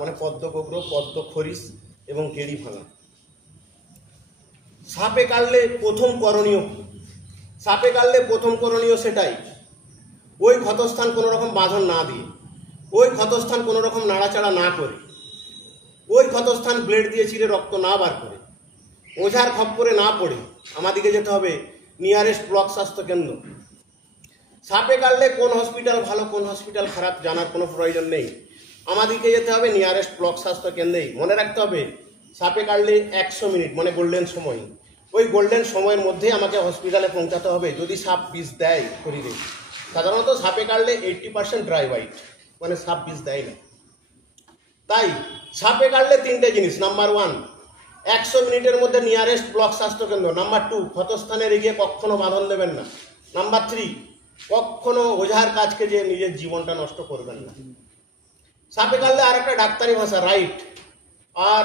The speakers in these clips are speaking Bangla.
মানে পদ্ম গোগ্র, পদ্ম খরিস এবং গেড়ি ভাঙা। সাপে কাটলে প্রথম করণীয়, সাপে কাটলে প্রথম করণীয় সেটাই, ওই ক্ষতস্থান কোনো রকম বাঁধন না দিয়ে, ওই ক্ষতস্থান কোনো রকম নাড়াচাড়া না করে, ওই ক্ষতস্থান ব্লেড দিয়ে চিরে রক্ত না বার করে, ওঝার খপ্পরে না পড়ে আমাদেরকে যেতে হবে নিয়ারেস্ট ব্লক স্বাস্থ্য কেন্দ্র। সাপে কাটলে কোন হসপিটাল ভালো কোন হসপিটাল খারাপ জানার কোনো প্রয়োজন নেই, আমাদেরকে যেতে হবে নিয়ারেস্ট ব্লক স্বাস্থ্য কেন্দ্রেই। মনে রাখতে হবে সাপে কাটলে 100 মিনিট মানে গোল্ডেন সময়, ওই গোল্ডেন সময়ের মধ্যে আমাকে হসপিটালে পৌঁছাতে হবে যদি সাপ বিষ দেয় শরীরে। সাধারণত সাপে কাটলে 80% ড্রাই হোয়াইট, মানে সাপ বিষ দেয় না। তাই সাপে কাটলে 3টে জিনিস, নাম্বার 1 100 মিনিটের মধ্যে নিয়ারেস্ট ব্লক স্বাস্থ্য কেন্দ্র, নাম্বার 2 ক্ষতস্থানে এগিয়ে কখনো বাঁধন দেবেন না, নাম্বার 3 কখনো ওঝার কাজকে যে নিজের জীবনটা নষ্ট করবেন না। সাপে কাটলে আর একটা ডাক্তারি ভাষা রাইট,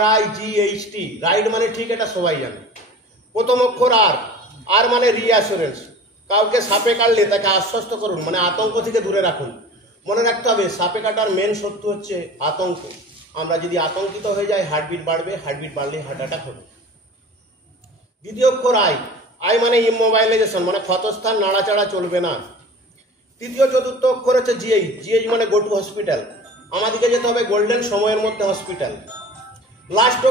RIGHT, রাইট মানে ঠিক, এটা সবাই জানে। প্রথম অক্ষর আর মানে রিঅ্যাসুরেন্স, কাউকে সাপে কাটলে তাকে আশ্বস্ত করুন, মানে আতঙ্ক থেকে দূরে রাখুন। মনে রাখতে হবে সাপে কাটার মেন শত্রু হচ্ছে আতঙ্ক। আমরা যদি আতঙ্কিত হয়ে যাই হার্টবিট বাড়বে, হার্টবিট বাড়লে হার্ট অ্যাটাক হবে। দ্বিতীয় অক্ষর আই মানে ইমোবাইলাইজেশন, মানে ক্ষতস্থান নাড়াচাড়া চলবে না। তৃতীয় চতুর্থ অক্ষর হচ্ছে জিএইচ মানে গো টু হসপিটাল, আমাদেরকে যেতে হবে গোল্ডেন সময়ের মধ্যে হসপিটাল। লাস্ট